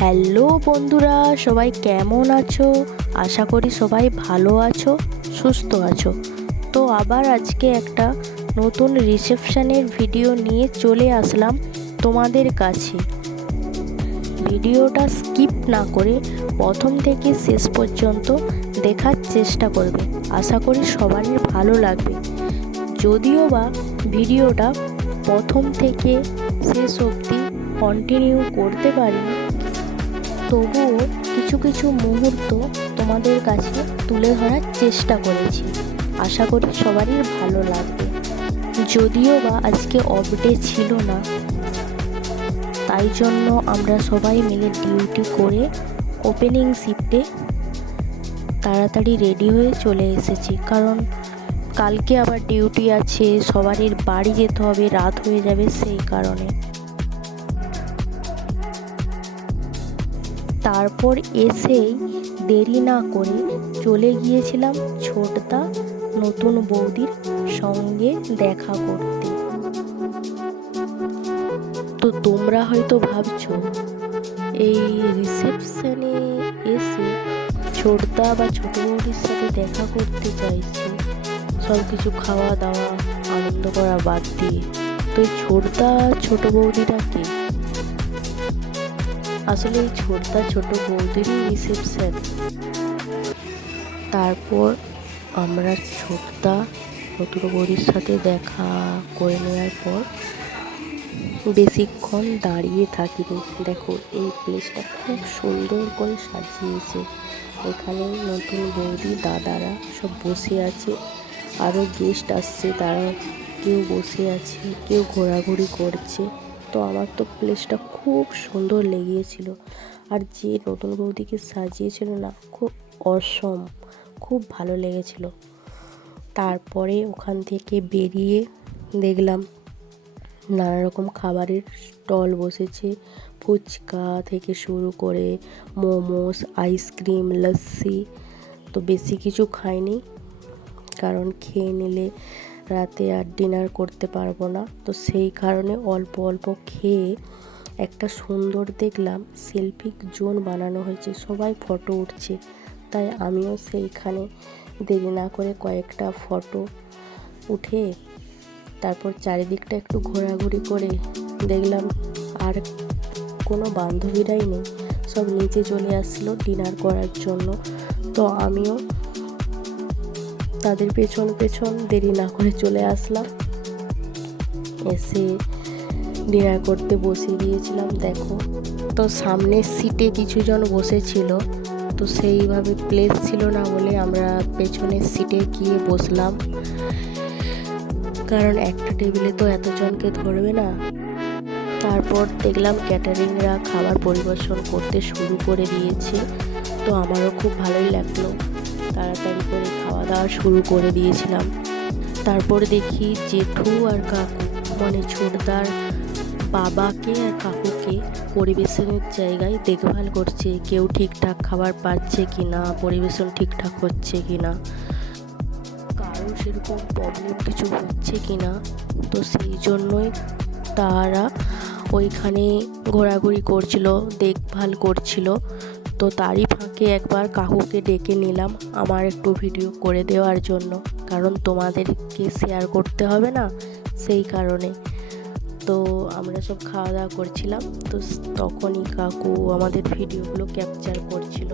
Hello বন্ধুরা, সবাই কেমন আছো? আশা করি সবাই ভালো আছো, সুস্থ আছো। তো আবার আজকে একটা নতুন রিসেপশানের ভিডিও নিয়ে চলে আসলাম তোমাদের কাছে। ভিডিওটা স্কিপ না করে প্রথম থেকে শেষ পর্যন্ত দেখার চেষ্টা করবে। আশা করি সবারই ভালো লাগবে। যদিও বা ভিডিওটা প্রথম থেকে শেষ অবধি কন্টিনিউ করতে পারি তবুও কিছু কিছু মুহূর্ত তোমাদের কাছে তুলে ধরার চেষ্টা করেছি। আশা করি সবারই ভালো লাগবে। যদিও বা আজকে অফ ডে ছিল না। তাই জন্য আমরা সবাই মিলে ডিউটি করে ওপেনিং শিফটে তাড়াতাড়ি রেডি হয়ে চলে এসেছি। কারণ কালকে আবার ডিউটি আছে সবারই বাড়ি যেতে হবে, রাত হয়ে যাবে সেই কারণে। তারপর এসেই দেরি না করে চলে গিয়েছিলাম ছোটদা নতুন বৌদির সঙ্গে দেখা করতে। তো তোমরা হয়তো ভাবছ, এই রিসেপশনে এসে ছোটদা বা ছোট বৌদির সাথে দেখা করতে চাইছে সব কিছু খাওয়া দাওয়া, আনন্দ করা বাদ দিয়ে। তো ছোটদা, ছোট বৌদিটা কে? আসলে এই ছোটদা ছোট বৌদিরই রিসেপশন তারপর আমরা ছোটদা নতুন বৌদির সাথে দেখা করে নেওয়ার পর বেশিক্ষণ দাঁড়িয়ে থাকিনি দেখো, এই প্লেসটা খুব সুন্দর করে সাজিয়েছে। এখানে নতুন বৌদি, দাদারা সব বসে আছে। আরও গেস্ট আসছে তারা কেউ বসে আছে, কেউ ঘোরাঘুরি করছে। তো আমার তো প্লেসটা খুব সুন্দর লেগেছিল। আর যে নতুন বৌদিকে সাজিয়েছিল না, খুব অসম, খুব ভালো লেগেছিল। তারপরে ওখান থেকে বেরিয়ে দেখলাম নানা রকম খাবারের স্টল বসেছে। ফুচকা থেকে শুরু করে মোমোস, আইসক্রিম লস্যি তো বেশি কিছু খাইনি, কারণ খেয়ে নিলে রাতে আর ডিনার করতে পারব না। তো সেই কারণে অল্প অল্প খেয়ে একটা সুন্দর দেখলাম সেলফি জোন বানানো হয়েছে, সবাই ফটো উঠছে। তাই আমিও সেইখানে দেরি না করে কয়েকটা ফটো উঠে তারপর চারিদিকটা একটু ঘোরাঘুরি করে দেখলাম আর কোনো বান্ধবীরাই নেই, সব নিচে চলে আসলো ডিনার করার জন্য। তো আমিও তাদের পেছন পেছন দেরি না করে চলে আসলাম। এসে ডিনার করতে বসে দিয়েছিলাম, দেখো। তো সামনের সিটে কিছুজন বসেছিল, তো সেইভাবে প্লেস ছিল না বলে আমরা পেছনের সিটে গিয়ে বসলাম। কারণ একটা টেবিলে তো এতজনকে ধরবে না। তারপর দেখলাম ক্যাটারিংরা খাবার পরিবেশন করতে শুরু করে দিয়েছে, তো আমারও খুব ভালোই লাগল। তাড়াতাড়ি করে খাওয়া দাওয়া শুরু করে দিয়েছিলাম। তারপর দেখি জেঠু আর কাকু মানে ছোটদার বাবাকে আর কাকুকে পরিবেশনের জায়গায় দেখভাল করছে, কেউ ঠিকঠাক খাবার পাচ্ছে কি না পরিবেশন ঠিকঠাক হচ্ছে কি না কারও সেরকম প্রবলেম কিছু হচ্ছে কি না তো সেই জন্যই তারা ওইখানে ঘোরাঘুরি করছিল, দেখভাল করছিল। তো তারই ফাঁকে একবার কাকুকে ডেকে নিলাম আমার একটু ভিডিও করে দেওয়ার জন্য। কারণ তোমাদেরকে শেয়ার করতে হবে না, সেই কারণে। তো আমরা সব খাওয়া দাওয়া করছিলাম, তো তখনই কাকু আমাদের ভিডিওগুলো ক্যাপচার করছিল।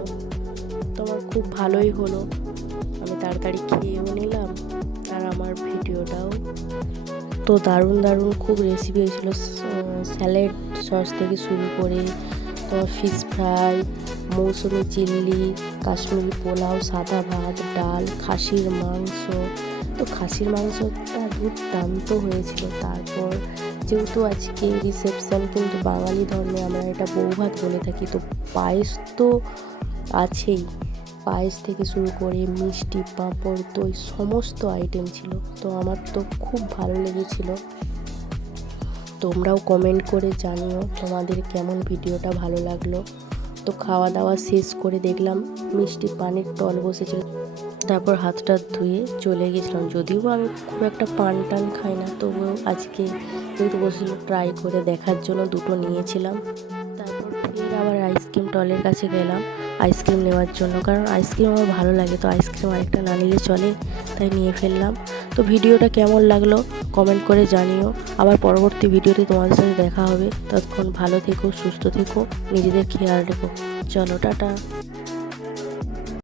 তো আমার খুব ভালোই হলো। আমি তাড়াতাড়ি খেয়েও নিলাম আর আমার ভিডিওটাও। তো দারুণ দারুণ খুব রেসিপি হয়েছিল স্যালাড সস থেকে শুরু করে ফিশ ফ্রাই মৌসুমি চিল্লি, কাশ্মীরি পোলাও, সাদা ভাত, ডাল, খাসির মাংস। তো খাসির মাংসটা দুর্দান্ত হয়েছিল তারপর। যেহেতু আজকে রিসেপশন কিন্তু বাঙালি ধর্মে আমরা এটা বৌভাত বলে থাকি, তো পায়েস তো আছেই। পায়েস থেকে শুরু করে মিষ্টি, পাঁপড়, দই, সমস্ত আইটেম ছিল। তো আমার তো খুব ভালো লেগেছিল। তোমরাও কমেন্ট করে জানিও তোমাদের কেমন ভিডিওটা ভালো লাগল। তো খাওয়া দাওয়া শেষ করে দেখলাম, মিষ্টি পানির টল বসেছিল। তারপর হাতটা ধুয়ে চলে গেছিলাম। যদিও আমি খুব একটা পান টান খাই না, তবুও আজকে যেহেতু বসেছিল ট্রাই করে দেখার জন্য দুটো নিয়েছিলাম। তারপর ফের আবার আইসক্রিম টলের কাছে গেলাম আইসক্রিম নেওয়ার জন্য। কারণ আইসক্রিম আমার ভালো লাগে, তো আইসক্রিম আরেকটা না নিলে চলে, তাই নিয়ে ফেললাম। তো ভিডিওটা কেমন লাগল? কমেন্ট করে জানিও। আবার পরবর্তী ভিডিওতে তোমাদের সাথে দেখা হবে। ততক্ষণ ভালো থেকো, সুস্থ থেকো, নিজেদের খেয়াল রেখো। চলো, টাটা।